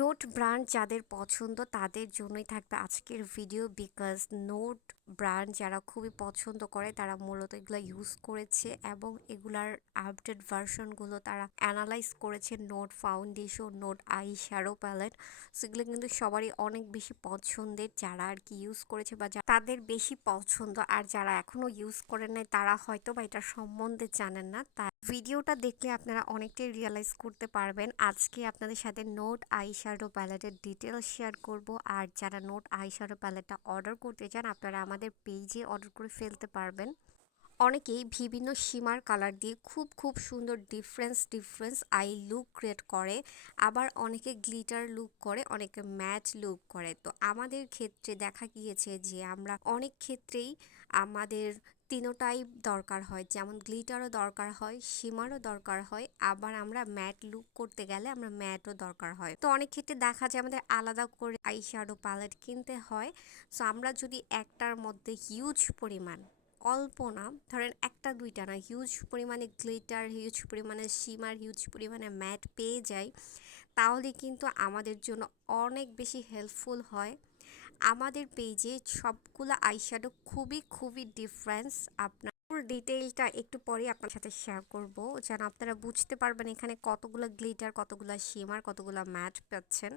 Note brand যাদের পছন্দ তাদের জন্যই থাকবে আজকের ভিডিও বিকজ নোট ব্র্যান্ড যারা খুবই পছন্দ করে তারা মূলত এগুলো ইউজ করেছে এবং এগুলার আপডেট ভার্সনগুলো তারা অ্যানালাইজ করেছে note foundation note eye shadow palette. সেগুলো কিন্তু সবারই অনেক বেশি পছন্দের, যারা আর কি ইউজ করেছে বা তাদের বেশি পছন্দ, আর যারা এখনো ইউজ করেন নাই তারা হয়তো বা এটার সম্বন্ধে জানেন না। তাই ভিডিওটা দেখলে আপনারা অনেকটাই রিয়েলাইজ করতে পারবেন। আজকে আপনাদের সাথে নোট আই শ্যাডো প্যালেটের ডিটেলস শেয়ার করব। আর যারা নোট আই শ্যাডো প্যালেটটা অর্ডার করতে চান আপনারা আমাদের পেজে অর্ডার করে ফেলতে পারবেন। অনেকেই বিভিন্ন শিমার কালার দিয়ে খুব খুব সুন্দর ডিফারেন্স আই লুক ক্রিয়েট করে, আবার অনেকে গ্লিটার লুক করে, অনেকে ম্যাট লুক করে। তো আমাদের ক্ষেত্রে দেখা গিয়েছে যে আমরা অনেক ক্ষেত্রেই আমাদের তিনোটাই দরকার হয়, যেমন গ্লিটারও দরকার হয়, শিমারও দরকার হয়, আবার আমরা ম্যাট লুক করতে গেলে আমরা ম্যাটও দরকার হয়। তো অনেক ক্ষেত্রে দেখা যায় আমাদের আলাদা করে আই শ্যাডো প্যালেট কিনতে হয়। সো আমরা যদি একটার মধ্যে হিউজ পরিমাণ, অল্প না, ধরেন একটা দুইটা না, হিউজ পরিমাণে গ্লিটার, হিউজ পরিমাণে শিমার, হিউজ পরিমাণে ম্যাট পেয়ে যাই, তাহলে কিন্তু আমাদের জন্য অনেক বেশি হেল্পফুল হয়। আমাদের পেজে সবগুলো আইশ্যাডো খুবই খুবই ডিফারেন্স। আপনার ডিটেইলটা একটু পরে আপনার সাথে শেয়ার করব, যেন আপনারা বুঝতে পারবেন এখানে কতগুলো গ্লিটার, কতগুলো শিমার, কতগুলো ম্যাট পাচ্ছেন।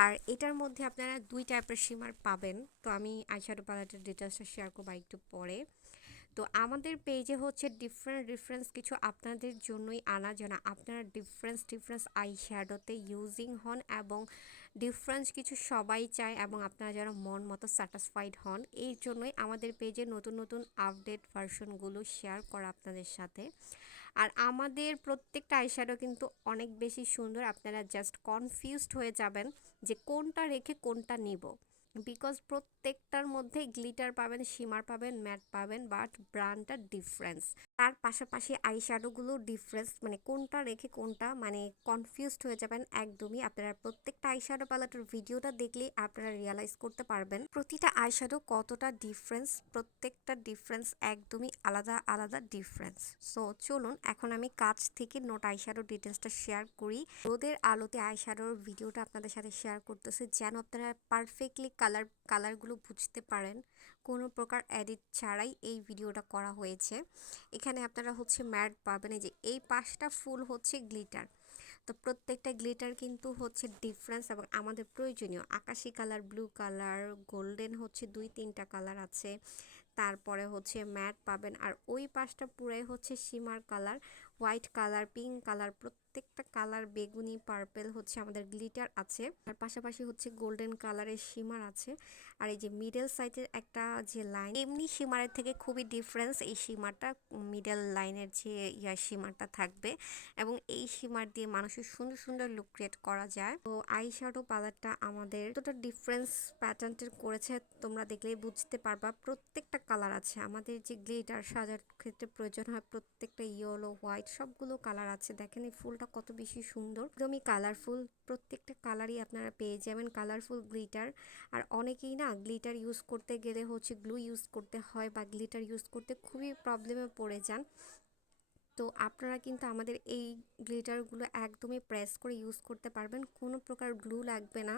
আর এটার মধ্যে আপনারা দুই টাইপের শিমার পাবেন। তো আমি আইশ্যাডো প্যালেটের ডিটেলসটা শেয়ার করবো একটু পরে। তো আমাদের পেজে হচ্ছে ডিফারেন্স কিছু আপনাদের জন্যই আনা, যেন আপনারা ডিফারেন্স আই শ্যাডোতে ইউজিং হন এবং ডিফারেন্স কিছু সবাই চায় এবং আপনারা যেন মন মতো স্যাটিসফাইড হন। এই জন্যই আমাদের পেজে নতুন নতুন আপডেট ভার্সনগুলো শেয়ার করা আপনাদের সাথে। আর আমাদের প্রত্যেকটা আইশ্যাডো কিন্তু অনেক বেশি সুন্দর, আপনারা জাস্ট কনফিউজড হয়ে যাবেন যে কোনটা রেখে কোনটা নিব, বিকজ প্রত্যেকটার মধ্যে গ্লিটার পাবেন, শিমার পাবেন, ম্যাট পাবেন, বাট ব্র্যান্ডটা ডিফারেন্স। তার পাশাপাশি আইশ্যাডোগুলো ডিফারেন্স, মানে কোনটা রেখে কোনটা, মানে কনফিউজড হয়ে যাবেন একদমই। আপনারা প্রত্যেকটা আইশ্যাডো প্যালেটের ভিডিওটা দেখলেই আপনারা রিয়ালাইজ করতে পারবেন প্রতিটা আইশ্যাডো কতটা ডিফারেন্স, প্রত্যেকটা ডিফারেন্স একদমই আলাদা আলাদা ডিফারেন্স। সো চলুন এখন আমি কাছ থেকে নোট আইশ্যাডো ডিটেলসটা শেয়ার করি। রোদের আলোতে আইশ্যাডোর ভিডিওটা আপনাদের সাথে শেয়ার করতেছে যেন আপনারা পারফেক্টলি কালারগুলো বুঝতে পারেন। কোনো প্রকার এডিট ছাড়াই এই ভিডিওটা করা হয়েছে। এখানে আপনারা হচ্ছে ম্যাট পাবেন, এই যে এই পাশটা ফুল হচ্ছে গ্লিটার। তো প্রত্যেকটা গ্লিটার কিন্তু হচ্ছে ডিফারেন্স এবং আমাদের প্রয়োজনীয় আকাশি কালার, ব্লু কালার, গোল্ডেন হচ্ছে দুই তিনটা কালার আছে। তারপরে হচ্ছে ম্যাট পাবেন, আর ওই পাশটা পুরাই হচ্ছে shimmer colour, white colour, pink colour, প্রত্যেকটা কালার, বেগুনি, পার্পেল হচ্ছে আমাদের গ্লিটার আছে। আর পাশাপাশি হচ্ছে গোল্ডেন কালারের শিমার আছে। আর এই যে মিডল সাইজের একটা যে লাইন, এমনি শিমারের থেকে খুবই ডিফারেন্স এই শিমারটা, মিডল লাইনের যে শিমারটা থাকবে এবং এই শিমার দিয়ে মানুষের সুন্দর সুন্দর লুক ক্রিয়েট করা যায়। তো আই শ্যাডো পার্লারটা আমাদের যতটা ডিফারেন্স প্যাটার্নের করেছে তোমরা দেখলেই বুঝতে পারবা। প্রত্যেকটা কালার আছে, আমাদের যে গ্লিটার সাজার ক্ষেত্রে প্রয়োজন হয় প্রত্যেকটা ইয়েলো, হোয়াইট সবগুলো কালার আছে। দেখেন এই ফুলটা কত বেশি সুন্দর, একদমই কালারফুল। প্রত্যেকটা কালারই আপনারা পেয়ে যাবেন কালারফুল গ্লিটার। আর অনেকেই না গ্লিটার ইউজ করতে গেলে হচ্ছে গ্লু ইউজ করতে হয় বা গ্লিটার ইউজ করতে খুবই প্রবলেমে পড়ে যান। তো আপনারা কিন্তু আমাদের এই গ্লিটারগুলো একদমই প্রেস করে ইউজ করতে পারবেন, কোনো প্রকার গ্লু লাগবে না।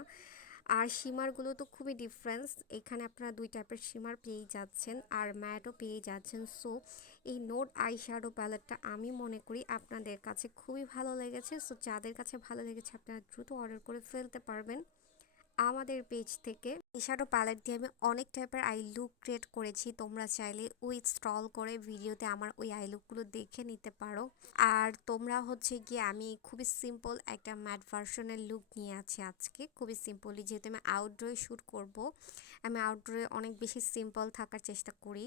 আর শিমারগুলো তো খুবই ডিফারেন্স, এখানে আপনারা দুই টাইপের শিমার পেয়ে যাচ্ছেন আর ম্যাটও পেয়ে যাচ্ছেন। সো এই নোট আই শ্যাডো প্যালেটটা আমি মনে করি আপনাদের কাছে খুবই ভালো লেগেছে। সো যাদের কাছে ভালো লেগেছে আপনারা দ্রুত অর্ডার করে ফেলতে পারবেন আমাদের পেজ থেকে। এই শ্যাডো প্যালেট দিয়ে আমি অনেক টাইপের আই লুক ক্রিয়েট করেছি, তোমরা চাইলে ওই স্ক্রল করে ভিডিওতে আমার ওই আই লুকগুলো দেখে নিতে পারো। আর তোমরা হচ্ছে গিয়ে আমি খুবই সিম্পল একটা ম্যাট ভার্সনের লুক নিয়ে আছি আজকে, খুবই সিম্পলি, যেহেতু আমি আউটডোরে শ্যুট করব, আমি আউটডোরে অনেক বেশি সিম্পল থাকার চেষ্টা করি।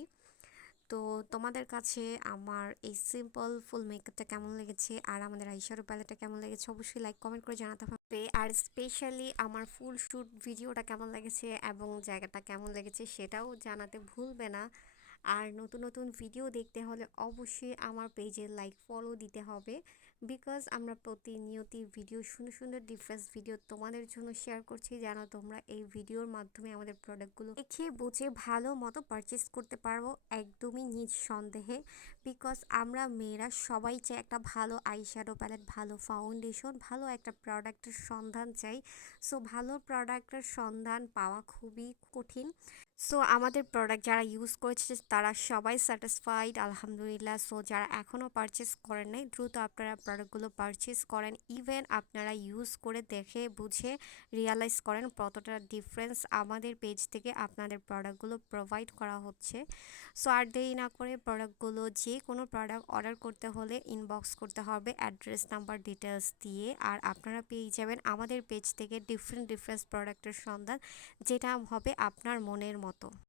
তো তোমাদের কাছে আমার এই সিম্পল ফুল মেকআপটা কেমন লেগেছে আর আমাদের আইশ্যাডো প্যালেটটা কেমন লেগেছে অবশ্যই লাইক কমেন্ট করে জানাতে হবে। আর স্পেশালি আমার ফুল শ্যুট ভিডিওটা কেমন লেগেছে এবং জায়গাটা কেমন লেগেছে সেটাও জানাতে ভুলবে না। আর নতুন নতুন ভিডিও দেখতে হলে অবশ্যই আমার পেজে লাইক ফলো দিতে হবে, বিকজ আমরা প্রতিনিয়তই ভিডিও সুন্দর সুন্দর ডিফারেন্স ভিডিও তোমাদের জন্য শেয়ার করছি যেন তোমরা এই ভিডিওর মাধ্যমে আমাদের প্রোডাক্টগুলো দেখে বুঝে ভালো মতো পারচেস করতে পারবো একদমই নিজ সন্দেহে। বিকজ আমরা মেয়েরা সবাই চাই একটা ভালো আইশ্যাডো প্যালেট, ভালো ফাউন্ডেশন, ভালো একটা প্রোডাক্টের সন্ধান চাই। সো ভালো প্রোডাক্টের সন্ধান পাওয়া খুবই কঠিন। সো আমাদের প্রোডাক্ট যারা ইউজ করেছে তারা সবাই স্যাটিসফাইড আলহামদুলিল্লাহ। সো যারা এখনও পারচেস করেন নাই দ্রুত আপনারা প্রোডাক্টগুলো পারচেস করেন। ইভেন আপনারা ইউজ করে দেখে বুঝে রিয়ালাইজ করেন কতটা ডিফারেন্স আমাদের পেজ থেকে আপনাদের প্রোডাক্টগুলো প্রোভাইড করা হচ্ছে। সো আর দেরি না করে প্রোডাক্টগুলো যে কোনো প্রোডাক্ট অর্ডার করতে হলে ইনবক্স করতে হবে অ্যাড্রেস নাম্বার ডিটেলস দিয়ে। আর আপনারা পেয়ে যাবেন আমাদের পেজ থেকে ডিফারেন্ট প্রোডাক্টের সন্ধান যেটা হবে আপনার মনের মতো।